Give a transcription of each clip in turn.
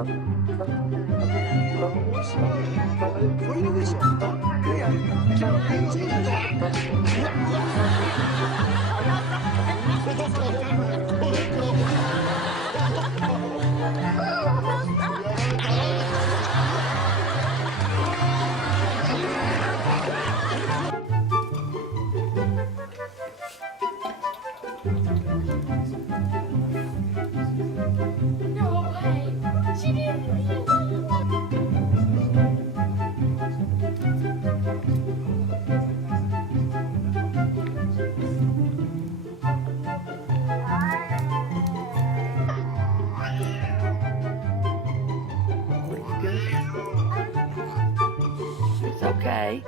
これでしょ。いや、キャンペーン中でしIt's okay.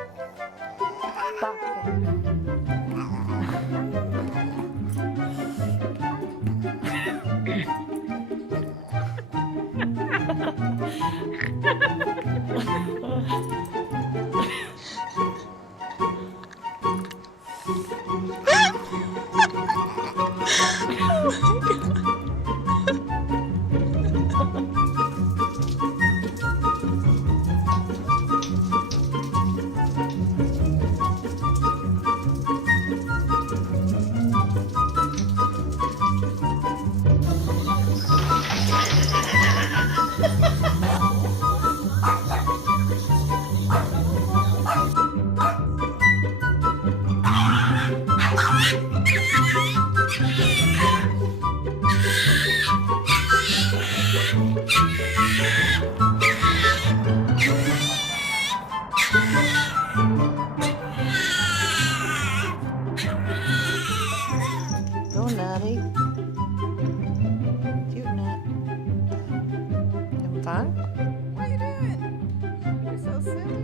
Go Nutty. Cute Nut. Having fun? What are you doing? You're so silly.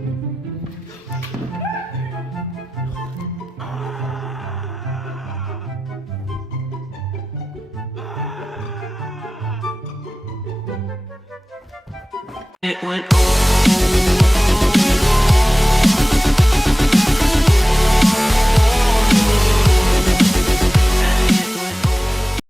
It went on.